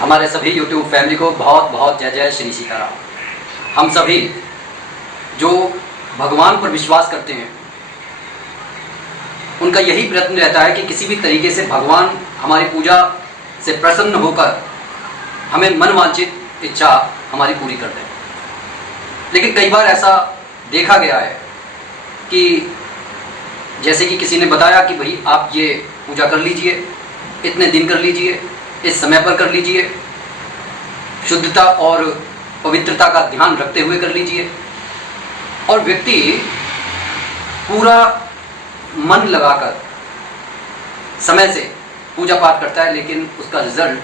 हमारे सभी YouTube family को बहुत बहुत जय जय श्री सीताराम। हम सभी जो भगवान पर विश्वास करते हैं उनका यही प्रयत्न रहता है कि किसी भी तरीके से भगवान हमारी पूजा से प्रसन्न होकर हमें मनवांछित इच्छा हमारी पूरी कर दें। लेकिन कई बार ऐसा देखा गया है कि जैसे कि किसी ने बताया कि भाई आप ये पूजा कर लीजिए, इतने दिन कर लीजिए, इस समय पर कर लीजिए, शुद्धता और पवित्रता का ध्यान रखते हुए कर लीजिए, और व्यक्ति पूरा मन लगाकर समय से पूजा पाठ करता है लेकिन उसका रिजल्ट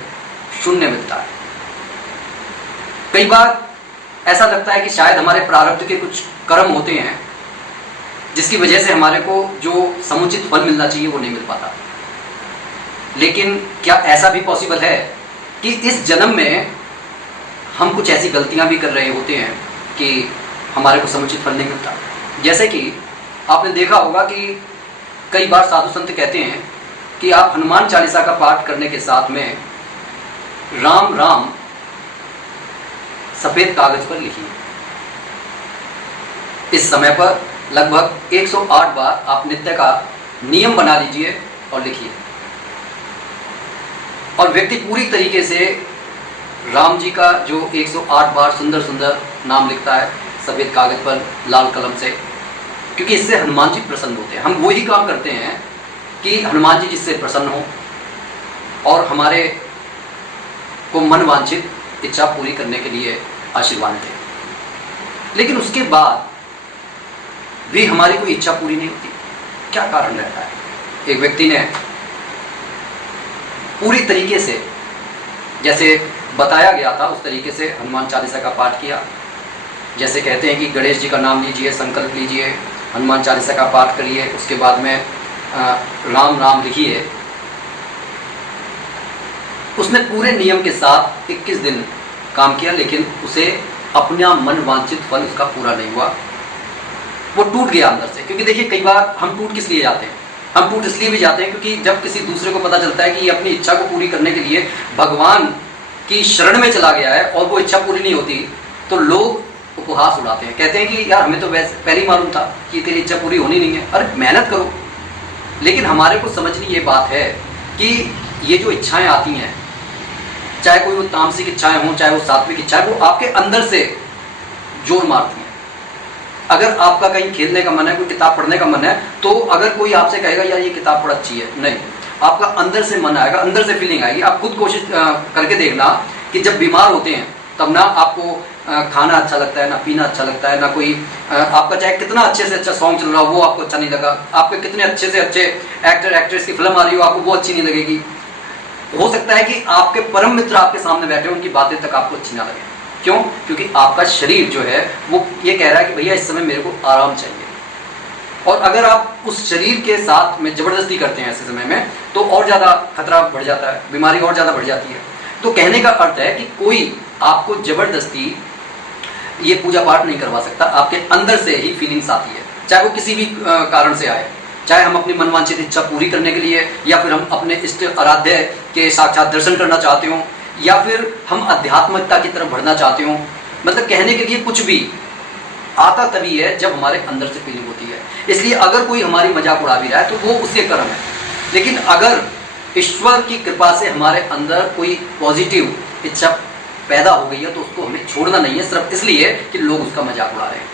शून्य मिलता है। कई बार ऐसा लगता है कि शायद हमारे प्रारब्ध के कुछ कर्म होते हैं जिसकी वजह से हमारे को जो समुचित फल मिलना चाहिए वो नहीं मिल पाता। लेकिन क्या ऐसा भी पॉसिबल है कि इस जन्म में हम कुछ ऐसी गलतियां भी कर रहे होते हैं कि हमारे को समुचित फल नहीं मिलता? जैसे कि आपने देखा होगा कि कई बार साधु संत कहते हैं कि आप हनुमान चालीसा का पाठ करने के साथ में राम राम सफेद कागज पर लिखिए। इस समय पर लगभग 108 बार आप नित्य का नियम बना लीजिए और लिखिए, और व्यक्ति पूरी तरीके से राम जी का जो 108 बार सुंदर सुंदर नाम लिखता है सफेद कागज पर लाल कलम से, क्योंकि इससे हनुमान जी प्रसन्न होते हैं। हम वही काम करते हैं कि हनुमान जी जिससे प्रसन्न हो और हमारे को मनवांछित इच्छा पूरी करने के लिए आशीर्वाद दें। लेकिन उसके बाद भी हमारी कोई इच्छा पूरी नहीं होती। क्या कारण रहता है? एक व्यक्ति ने पूरी तरीके से जैसे बताया गया था उस तरीके से हनुमान चालीसा का पाठ किया। जैसे कहते हैं कि गणेश जी का नाम लीजिए, संकल्प लीजिए, हनुमान चालीसा का पाठ करिए, उसके बाद में राम नाम लिखिए। उसने पूरे नियम के साथ 21 दिन काम किया, लेकिन उसे अपना मन वांछित फल उसका पूरा नहीं हुआ। वो टूट गया अंदर से। क्योंकि देखिए कई बार हम टूट किस लिए जाते हैं? हम टूट इसलिए भी जाते हैं क्योंकि जब किसी दूसरे को पता चलता है कि ये अपनी इच्छा को पूरी करने के लिए भगवान की शरण में चला गया है और वो इच्छा पूरी नहीं होती, तो लोग उपहास उड़ाते हैं, कहते हैं कि यार हमें तो वैसे पहले ही मालूम था कि तेरी इच्छा पूरी होनी नहीं है, अरे मेहनत करो। लेकिन हमारे को समझनी ये बात है कि ये जो इच्छाएं आती हैं, चाहे कोई वो तामसिक इच्छाएं हों चाहे वो सात्विक इच्छाएं, वो आपके अंदर से जोर मारती हैं। अगर आपका कहीं खेलने का मन है, कोई किताब पढ़ने का मन है, तो अगर कोई आपसे कहेगा यार ये किताब पढ़ अच्छी है, नहीं, आपका अंदर से मन आएगा, अंदर से फीलिंग आएगी। आप खुद कोशिश करके देखना कि जब बीमार होते हैं तब ना आपको खाना अच्छा लगता है, ना पीना अच्छा लगता है, ना कोई आपका चाहे कितना अच्छे से अच्छा सॉन्ग चल रहा हो वो आपको अच्छा नहीं लगा, आपके कितने अच्छे से अच्छे एक्टर एक्ट्रेस की फिल्म आ रही हो आपको वो अच्छी नहीं लगेगी। हो सकता है कि आपके परम मित्र आपके सामने बैठे हो, उनकी बातें तक आपको अच्छी ना लगे। क्यों? क्योंकि आपका शरीर जो है वो ये कह रहा है कि भैया इस समय मेरे को आराम चाहिए। और अगर आप उस शरीर के साथ में जबरदस्ती करते हैं ऐसे समय में, तो और ज़्यादा खतरा बढ़ जाता है, बीमारी और ज़्यादा बढ़ जाती है। तो कहने का अर्थ है कि कोई आपको जबरदस्ती ये पूजा पाठ नहीं करवा सकता, आपके अंदर से ही फीलिंग्स आती है, चाहे वो किसी भी कारण से आए, चाहे हम अपनी मनवांछित इच्छा पूरी करने के लिए, या फिर हम अपने इष्ट आराध्य के साक्षात दर्शन करना चाहते हो, या फिर हम आध्यात्मिकता की तरफ बढ़ना चाहते हो। मतलब कहने के लिए कुछ भी आता तभी है जब हमारे अंदर से फीलिंग होती है। इसलिए अगर कोई हमारी मजाक उड़ा भी रहा है तो वो उसके कर्म है। लेकिन अगर ईश्वर की कृपा से हमारे अंदर कोई पॉजिटिव इच्छा पैदा हो गई है तो उसको हमें छोड़ना नहीं है, सिर्फ इसलिए कि लोग उसका मजाक उड़ा रहे हैं।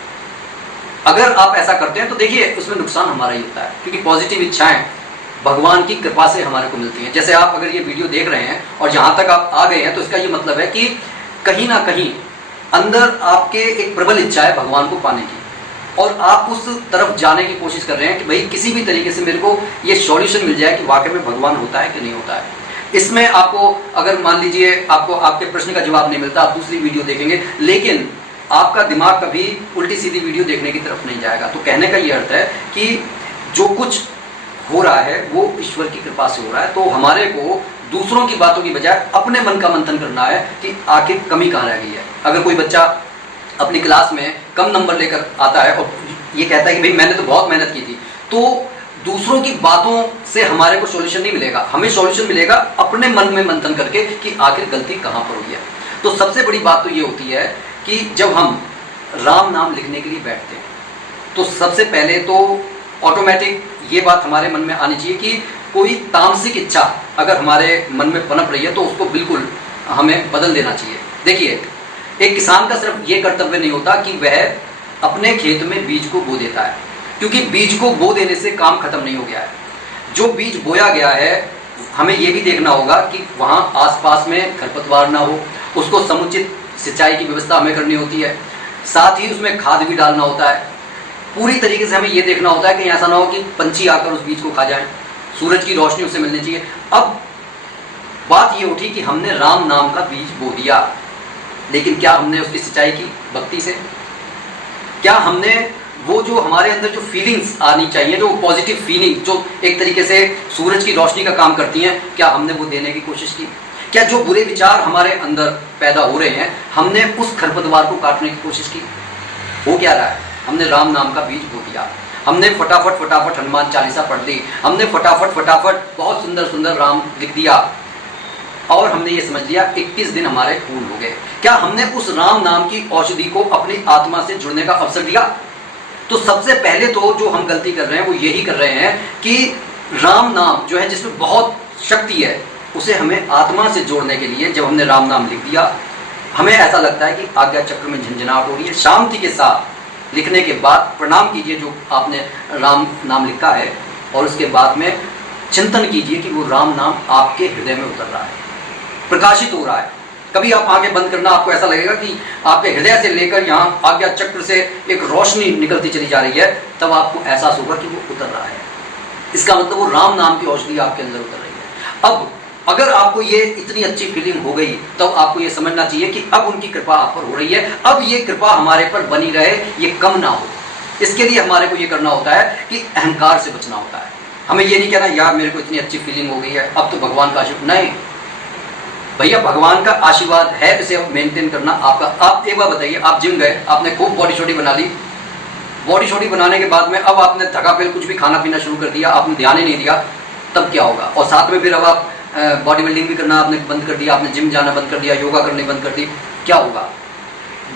अगर आप ऐसा करते हैं तो देखिए उसमें नुकसान हमारा ही होता है, क्योंकि पॉजिटिव इच्छाएं भगवान की कृपा से हमारे को मिलती हैं। जैसे आप अगर ये वीडियो देख रहे हैं और यहाँ तक आप आ गए हैं तो इसका ये मतलब है कि कहीं ना कहीं अंदर आपके एक प्रबल इच्छा है भगवान को पाने की, और आप उस तरफ जाने की कोशिश कर रहे हैं कि भाई किसी भी तरीके से मेरे को ये सॉल्यूशन मिल जाए कि वाकई में भगवान होता है कि नहीं होता है। इसमें आपको अगर मान लीजिए आपको आपके प्रश्न का जवाब नहीं मिलता, आप दूसरी वीडियो देखेंगे, लेकिन आपका दिमाग कभी उल्टी सीधी वीडियो देखने की तरफ नहीं जाएगा। तो कहने का ये अर्थ है कि जो कुछ हो रहा है वो ईश्वर की कृपा से हो रहा है। तो हमारे को दूसरों की बातों की बजाय अपने मन का मंथन करना है कि आखिर कमी कहाँ रह गई है। अगर कोई बच्चा अपनी क्लास में कम नंबर लेकर आता है और ये कहता है कि भाई मैंने तो बहुत मेहनत की थी, तो दूसरों की बातों से हमारे को सॉल्यूशन नहीं मिलेगा, हमें सॉल्यूशन मिलेगा अपने मन में मंथन करके कि आखिर गलती कहाँ पर हुई है। तो सबसे बड़ी बात तो ये होती है कि जब हम राम नाम लिखने के लिए बैठते हैं तो सबसे पहले तो ऑटोमेटिक ये बात हमारे मन में आनी चाहिए कि कोई तामसिक इच्छा अगर हमारे मन में पनप रही है तो उसको बिल्कुल हमें बदल देना चाहिए। देखिए, एक किसान का सिर्फ ये कर्तव्य नहीं होता कि वह अपने खेत में बीज को बो देता है, क्योंकि बीज को बो देने से काम खत्म नहीं हो गया है। जो बीज बोया गया है हमें ये भी देखना होगा कि वहाँ आसपास में खरपतवार ना हो, उसको समुचित सिंचाई की व्यवस्था हमें करनी होती है, साथ ही उसमें खाद भी डालना होता है। पूरी तरीके से हमें ये देखना होता है कि ऐसा ना हो कि पंछी आकर उस बीज को खा जाए, सूरज की रोशनी उसे मिलनी चाहिए। अब बात ये उठी कि हमने राम नाम का बीज बो दिया, लेकिन क्या हमने उसकी सिंचाई की भक्ति से? क्या हमने वो जो हमारे अंदर जो फीलिंग्स आनी चाहिए, जो पॉजिटिव फीलिंग जो एक तरीके से सूरज की रोशनी का काम करती हैं, क्या हमने वो देने की कोशिश की? क्या जो बुरे विचार हमारे अंदर पैदा हो रहे हैं हमने उस खरपतवार को काटने की कोशिश की? हो क्या रहा है? हमने राम नाम का बीज बो दिया, हमने फटाफट हनुमान चालीसा पढ़ ली, हमने फटाफट बहुत सुंदर सुंदर राम लिख दिया और हमने ये समझ लिया 21 दिन हमारे पूर्ण हो गए। क्या हमने उस राम नाम की औषधि को अपनी आत्मा से जुड़ने का अवसर दिया? तो सबसे पहले तो जो हम गलती कर रहे हैं वो यही कर रहे हैं कि राम नाम जो है जिसमें बहुत शक्ति है उसे हमें आत्मा से जोड़ने के लिए जब हमने राम नाम लिख दिया, हमें ऐसा लगता है कि आज्ञा चक्र में झंझनाहट हो रही है। शांति के साथ लिखने के बाद प्रणाम कीजिए जो आपने राम नाम लिखा है, और उसके बाद में चिंतन कीजिए कि वो राम नाम आपके हृदय में उतर रहा है, प्रकाशित हो रहा है। कभी आप आंखें बंद करना, आपको ऐसा लगेगा कि आपके हृदय से लेकर यहाँ आज्ञा चक्र से एक रोशनी निकलती चली जा रही है, तब आपको एहसास होगा कि वो उतर रहा है। इसका मतलब वो राम नाम की औषधि आपके अंदर उतर रही है। अब अगर आपको ये इतनी अच्छी फीलिंग हो गई तो आपको ये समझना चाहिए कि अब उनकी कृपा आप पर हो रही है, अब ये कृपा हमारे पर बनी रहे, ये कम ना हो। इसके लिए हमारे को ये करना होता है कि अहंकार से बचना होता है। हमें ये नहीं कहना यार मेरे को इतनी अच्छी फीलिंग हो गई है अब तो भगवान का आशीर्वाद, नहीं भैया, भगवान का आशीर्वाद है, इसे मेंटेन करना आपका। आप एक बार बताइए, आप जिम गए, आपने खूब बॉडी शॉडी बना ली, बॉडी शॉडी बनाने के बाद में अब आपने थका पेल कुछ भी खाना पीना शुरू कर दिया, आपने ध्यान ही नहीं दिया, तब क्या होगा? और साथ में फिर अब आप बॉडी बिल्डिंग भी करना आपने बंद कर दिया, आपने जिम जाना बंद कर दिया, योगा करने बंद कर दी, क्या होगा?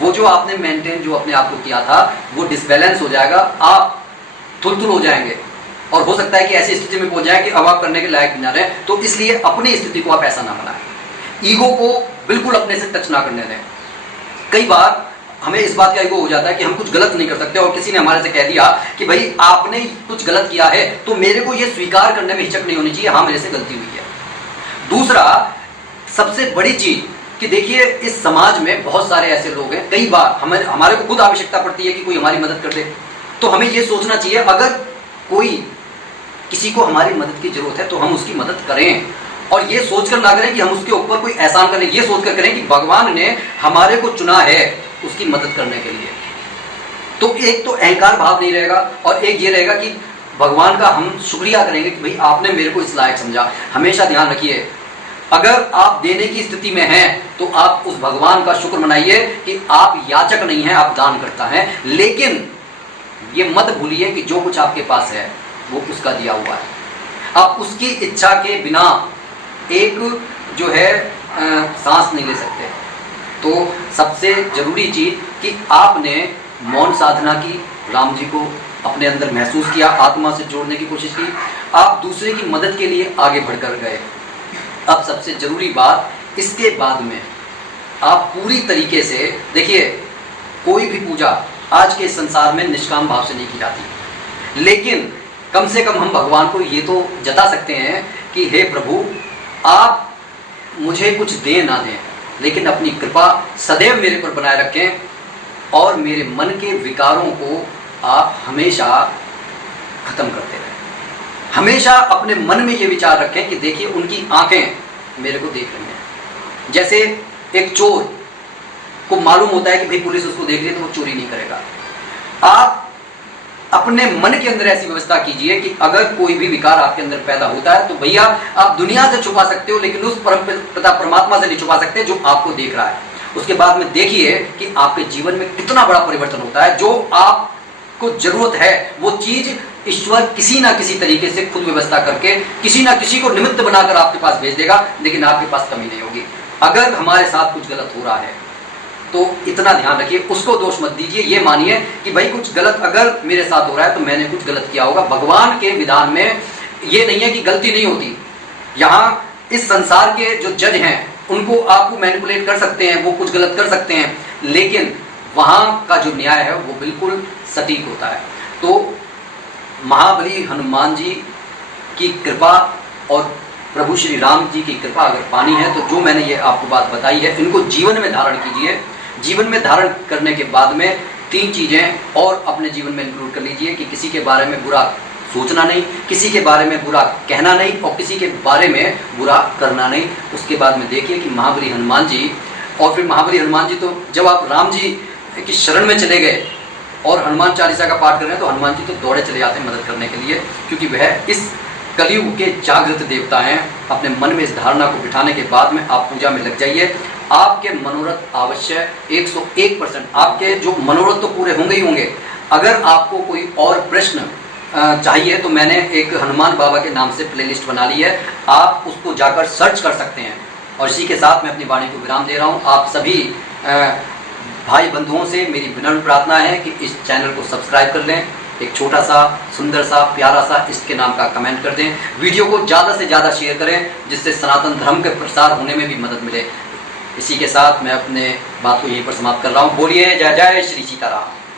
वो जो आपने मेंटेन जो अपने आप को किया था वो डिसबैलेंस हो जाएगा, आप थुल हो जाएंगे और हो सकता है कि ऐसी स्थिति में पहुंच जाए कि अब आप करने के लायक ना रहे। तो इसलिए अपनी स्थिति को आप ऐसा ना बनाएं, ईगो को बिल्कुल अपने से टच ना करने दें। कई बार हमें इस बात का ईगो हो जाता है कि हम कुछ गलत नहीं कर सकते, और किसी ने हमारे से कह दिया कि भाई आपने कुछ गलत किया है तो मेरे को ये स्वीकार करने में हिचक नहीं होनी चाहिए, हाँ मेरे से गलती हुई है। दूसरा सबसे बड़ी चीज कि देखिए इस समाज में बहुत सारे ऐसे लोग हैं, कई बार हमारे को खुद आवश्यकता पड़ती है कि कोई हमारी मदद कर दे, तो हमें ये सोचना चाहिए अगर कोई किसी को हमारी मदद की जरूरत है तो हम उसकी मदद करें, और ये सोचकर ना करें कि हम उसके ऊपर कोई एहसान करें, ये सोचकर करें कि भगवान ने हमारे को चुना है उसकी मदद करने के लिए। तो एक तो अहंकार भाव नहीं रहेगा, और एक ये रहेगा कि भगवान का हम शुक्रिया करेंगे कि भाई आपने मेरे को इस लायक समझा। हमेशा ध्यान रखिए, अगर आप देने की स्थिति में हैं तो आप उस भगवान का शुक्र मनाइए कि आप याचक नहीं हैं, आप दान करता हैं। लेकिन ये मत भूलिए कि जो कुछ आपके पास है वो उसका दिया हुआ है, आप उसकी इच्छा के बिना एक जो है सांस नहीं ले सकते। तो सबसे जरूरी चीज कि आपने मौन साधना की, राम जी को अपने अंदर महसूस किया, आत्मा से जोड़ने की कोशिश की, आप दूसरे की मदद के लिए आगे बढ़कर गए। अब सबसे जरूरी बात, इसके बाद में आप पूरी तरीके से देखिए, कोई भी पूजा आज के संसार में निष्काम भाव से नहीं की जाती, लेकिन कम से कम हम भगवान को ये तो जता सकते हैं कि हे प्रभु आप मुझे कुछ दें ना दें, लेकिन अपनी कृपा सदैव मेरे पर बनाए रखें, और मेरे मन के विकारों को आप हमेशा खत्म करते रहें। हमेशा अपने मन में ये विचार रखें कि देखिए उनकी आंखें मेरे को देख रही हैं। जैसे एक चोर को मालूम होता है कि भाई पुलिस उसको देख रही है तो वो चोरी नहीं करेगा। आप अपने मन के अंदर ऐसी व्यवस्था कीजिए कि अगर कोई भी विकार आपके अंदर पैदा होता है तो भैया आप दुनिया से छुपा सकते हो, लेकिन उस परमपिता परमात्मा से नहीं छुपा सकते जो आपको देख रहा है। उसके बाद में देखिए कि आपके जीवन में कितना बड़ा परिवर्तन होता है। जो आपको को जरूरत है वो चीज ईश्वर किसी ना किसी तरीके से खुद व्यवस्था करके किसी ना किसी को निमित्त बनाकर आपके पास भेज देगा, लेकिन आपके पास कमी नहीं होगी। अगर हमारे साथ कुछ गलत हो रहा है तो इतना ध्यान रखिए, उसको दोष मत दीजिए। ये मानिए कि भाई कुछ गलत अगर मेरे साथ हो रहा है तो मैंने कुछ गलत किया होगा। भगवान के विधान में ये नहीं है कि गलती नहीं होती। यहाँ इस संसार के जो जज हैं उनको आप मैनिपुलेट कर सकते हैं, वो कुछ गलत कर सकते हैं, लेकिन वहाँ का जो न्याय है वो बिल्कुल सटीक होता है। तो महाबली हनुमान जी की कृपा और प्रभु श्री राम जी की कृपा अगर पानी है तो जो मैंने ये आपको बात बताई है इनको जीवन में धारण कीजिए। जीवन में धारण करने के बाद में 3 चीज़ें और अपने जीवन में इंक्लूड कर लीजिए कि किसी के बारे में बुरा सोचना नहीं, किसी के बारे में बुरा कहना नहीं और किसी के बारे में बुरा करना नहीं। उसके बाद में देखिए कि महाबली हनुमान जी, और फिर महाबली हनुमान जी तो जब आप राम जी की शरण में चले गए और हनुमान चालीसा का पाठ कर रहे हैं तो हनुमान जी तो दौड़े चले जाते हैं मदद करने के लिए, क्योंकि वह इस कलयुग के जागृत देवता हैं। अपने मन में इस धारणा को बिठाने के बाद में आप पूजा में लग जाइए। आपके मनोरथ अवश्य 101% आपके जो मनोरथ तो पूरे होंगे ही होंगे। अगर आपको कोई और प्रश्न चाहिए तो मैंने एक हनुमान बाबा के नाम से प्लेलिस्ट बना ली है, आप उसको जाकर सर्च कर सकते हैं। और इसी के साथ मैं अपनी वाणी को विराम दे रहा हूँ। आप सभी भाई बंधुओं से मेरी विनम्र प्रार्थना है कि इस चैनल को सब्सक्राइब कर लें, एक छोटा सा सुंदर सा प्यारा सा इसके नाम का कमेंट कर दें, वीडियो को ज़्यादा से ज़्यादा शेयर करें जिससे सनातन धर्म के प्रसार होने में भी मदद मिले। इसी के साथ मैं अपने बात को यहीं पर समाप्त कर रहा हूँ। बोलिए जय जय श्री सीताराम।